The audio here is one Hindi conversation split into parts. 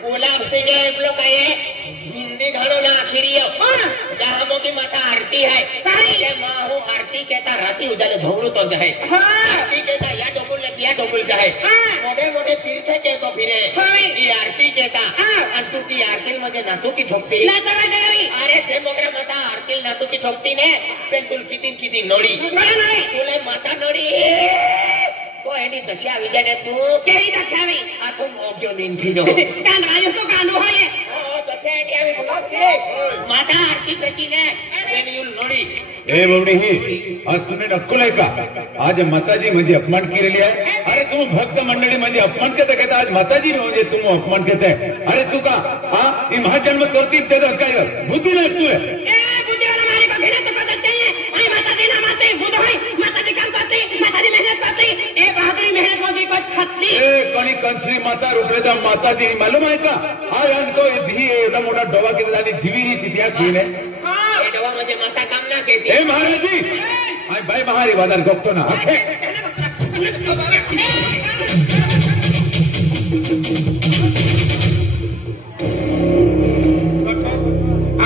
गुलाब सिंह लोग हिंदी घड़ो ना आखिरी जहाँ मोकी माता आरती है माँ हूँ आरती कहता राती उजाले धोड़ू तो जाए आरती कहता या डोकुल ने दिया डोकुल जाए मोटे मोटे तीर्थ के तो फिरे ये आरती कहता तू ती आरती मुझे नातू की ठोकती अरे ते मोगरा माता आरती नातू की ठोकती ने पेन तुल किती नोड़ी तुले माता नोड़ी तो एनी दशा આવી જાય ને તું કેવી દશા આવી આ તો મોગ્યો નીન થીજો કાનવાયો તો ગાંડો હોય ઓ દશા એની આવી ગુલાબ છે માતા આરતી કરતી ને એની યુલ નોડી ए बवडी ही आज तुम्ही नक्कल आहे का आज माताजी म्हणजे अपमान केलेली आहे अरे तू भक्त मंडळी म्हणजे अपमान कहता आज माताजी म्हणजे तू अपमान कहते अरे तू का हा ही महाजन्म तरतीब देतो काय बुद्धी नाही तू ए बुद्धीवाला मारे को घेणे तो करते हैं आई माताजी ना माते बुद्ध है माताजी काम करते माताजी मेहनत करते ए बहादुरी मेहनत मोदी को खतली ए कोणी कंसरी माता रुपरेदा माताजी मालूम आहे का हा यांको ही एवढा मोठा डोवा केला आणि जीवीनी तिथ्या सीने ये डोवा मुझे माता काम ना कहती ए महाराजी आई बाय महारी वादार गोपतो ना आखे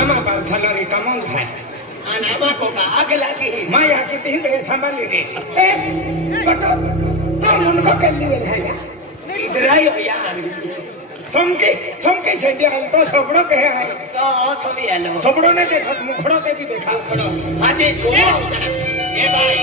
आमा बारसालारी कामों है आनामा को का आग लगी माया की तिहरे संभाली रे ए बतो तुम उनको कल्ली में है ना इधर आई हो यार समके सेंडी हम तो सबड़ो कहे है तो थोड़ी हेलो सबड़ो ने देखा मुखड़ो ते भी देखा आजे सुनो ए भाई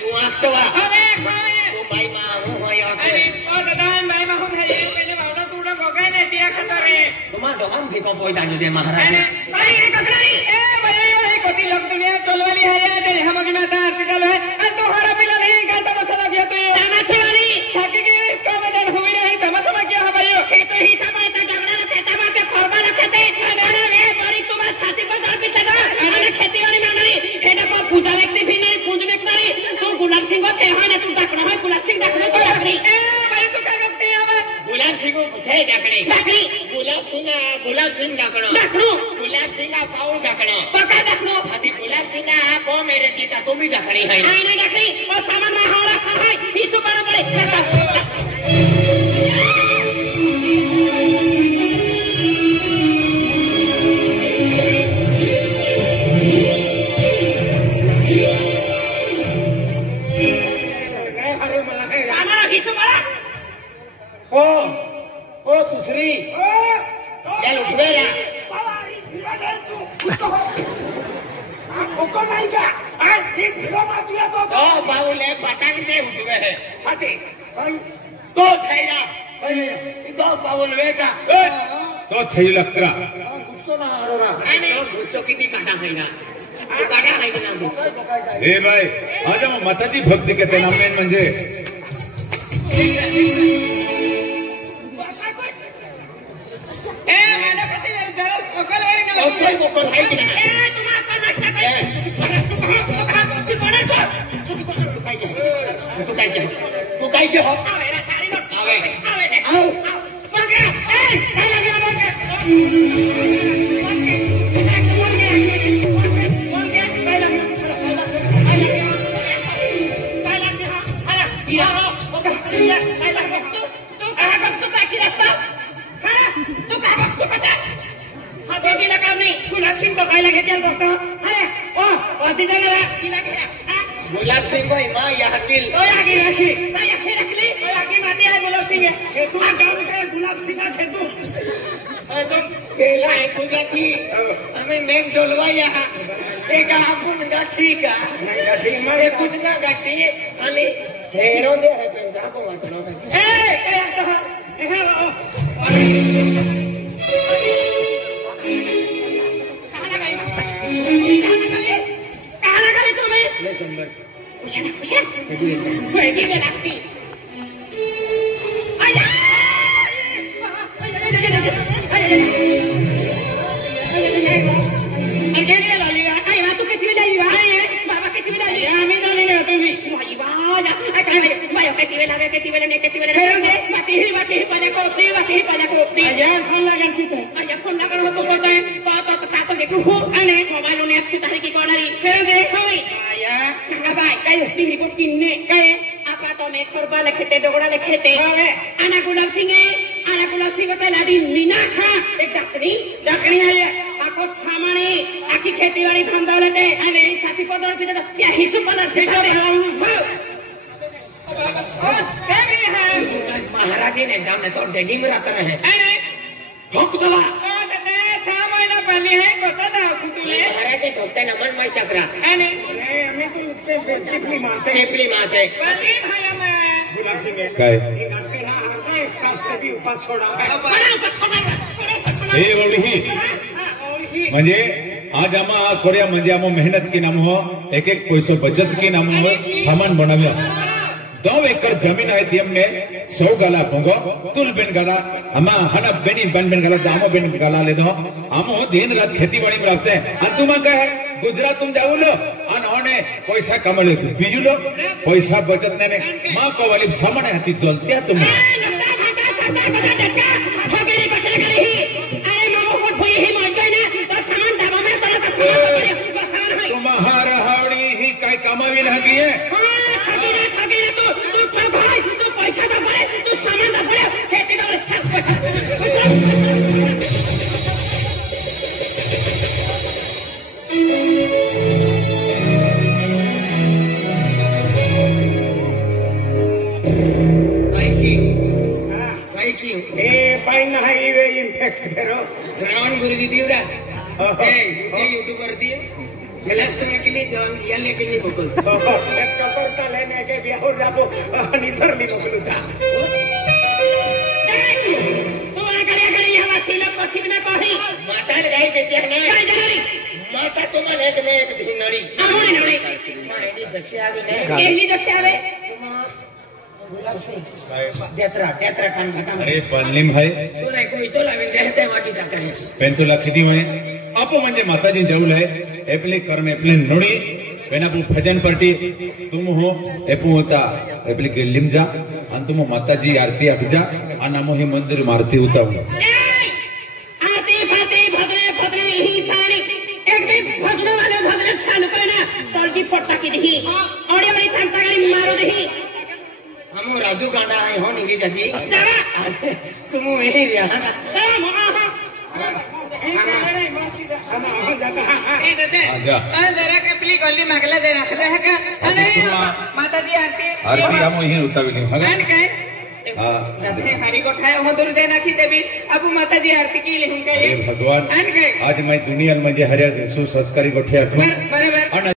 तू आखतवा अरे भाई तू भाई मां हूं हो या से अरे ओ दादा भाई मां हूं है ये पहले बावड़ा तूड़ा गोगे ने दिया खतरे तुमा दोम भी को कोई दाजू दे महाराज भाई ये ककराई ए भाई कोती लोग दुनिया टोलवाली है या तेरे हमकी माता आर्टिकल है और तोहरा पिला नहीं गाता मसला भी तो तमाशा वाली छाके की का बदन हुई रही तमाशा में क्या है भाई खेत ही सब इतना झगड़ा रहता है पे खरबा रखते अरे वे बड़ी तुम्हारे साथी पर डर पिता ना अरे खेती वाली में नहीं हेडा पर पूजा व्यक्ति भी नहीं पूज व्यक्ति नहीं तू गुलाब सिंह को थे है ना तू डकना है गुलाब सिंह डकने को डकनी ए भाई तू क्या करती है अब गुलाब सिंह को थे डकनी डकनी गुलाब सिंह डकनो डकनो गुलाब सिंह का पाऊ डकनो पका डकनो अति गुलाब सिंह को मेरे जीता तू भी डकनी है नहीं डकनी और सामान में हां रखा है इस ऊपर पड़े ओ दूसरी चल उठ बेरा को नहीं क्या आज ठीक भिड़ो मत दिया तो बाबूले पता नहीं उठवे है हटे तो थैला तो बाबूल बेटा तो थई लक्त्रा गुस्सो ना आरोरा तो गुच्चो किती काटा है ना तू काटा है कि ना गुच्चो ए भाई आज हम माताजी भक्ती कहते ना मेन म्हणजे ए मैंने कति मेरे जरा ओकल वाली ना ओकल है कि ना ए तुम्हारा कौन नशा करे तू काय के हो मेरा साड़ी नो आवे आओ पकड़ ए चला गया गुलाब सिंह को मां या हकील तो आगे रखी तो आगे रखली तो आगे माते है गुलाब सिंह के तू गांव से गुलाब सिंह के तू तो पहला एक गुजराती हमें मेघ डोलवा यहाँ एक आपुन गाठी का एक कुछ ना गाठी अली हेड़ो दे है पेंजा को वातनो ए तो कहां लगा तुम्हें ले संबर कुछ कोई की लगती आया अकेले लाली आई बात किती लाली बाबा किती लाली आम्ही लाली ना तुम्ही भाई वाला काय भाई किती वेळा ने बाकी ही पाजा कोती आया फोन लागल तिथे आया फोन लागल होतो बोलताय तो देखो हो आणि मोबाईल ने तू तारी की कोणारी खेळ दे होई आया नका बाय काय ती रिपोर्ट किन्ने काय आता तो मैं खरबा लेखेते डोगड़ा लेखेते आना गुलाब सिंह तो लाडी मीना खा एक डकनी है आको सामने आकी खेती बाड़ी धंधा लेते अने साथी पदर के तो क्या हिस्सा पलट थे महाराज जी ने जाने तो डेडी में रहते रहे अरे ठोक दवा सामने पानी है बता दा कुतुले महाराज जी ठोकते न मन में चकरा अने हमें तो चिपली मारते पानी भाई मैं गुलाब सिंह काय हे वडही म्हणजे आज आम्हा कोऱ्या म्हणजे आम्हा मेहनत की नाम हो एक पैसो बचत की नाम हो सामान बनाव्या 2 एकड़ जमीन है हमने 100 गाला पोंगो तुल बेन गाला अमा हना बेनी बन गाला दामो बेन गाला ले दो आमो दिन रात खेती बाड़ी में रहते हैं अंतुमा कहे गुजरात तुम जाओ लो अनहोने पैसा कमाले बीजू लो पैसा बचत ने मां को वाली सामने हाथी चलते हैं तुम तुम्हारा हावड़ी ही काय कमावी लगी है तू पैसा दा पड़े तू सामान दा पड़े खेती दा पड़े पाइन हाईवे इम्पैक्ट करो श्रावण गुरुजी दिवरा यूट्यूबर दिए गिलास के लिए जवान याले के लिए बकुल कपर का लेने के बिहार जाबो निसर ली बकुल था तू आ करे हवा सिलक पसीन में पाही माता लगाई देते हैं ना काय जरी माता तो मन एक ने एक धिनड़ी आमोनी नड़ी मां एडी दशे आवी ने एली दशे आवे यात्रा कान घटा अरे पन्नीम भाई तो नाही कोई तो लावीन देते वाटी टाका है पेंतुला किती वय आप म्हणजे माताजी जाऊल है एप्ली करने एप्ली नोडी पेनापु भजन पार्टी तुम हो एपु होता एप्ली के लिमजा अन तुम माताजी आरती अखजा अनामो ही मंदिर मारती होता हूं आरती फाती भद्रे ही सारी एक दिन भजन वाले भजन सान पे ना पलटी फटता की दी औड़ी तंता गाड़ी मारो दही हम राजू गांडा है हो निगे जाजी जावा तुम यही रिया जरा कपली गल्ली मागला दे रखले है का अरे माताजी आरती हम ही उतावली हगा काय जाते हरी को ठाए हो दूर देना की देवी अब माताजी आरती की लेहूं का हे भगवान आज मैं दुनिया में जे हरिया सुसंस्कारी गोठिया बराबर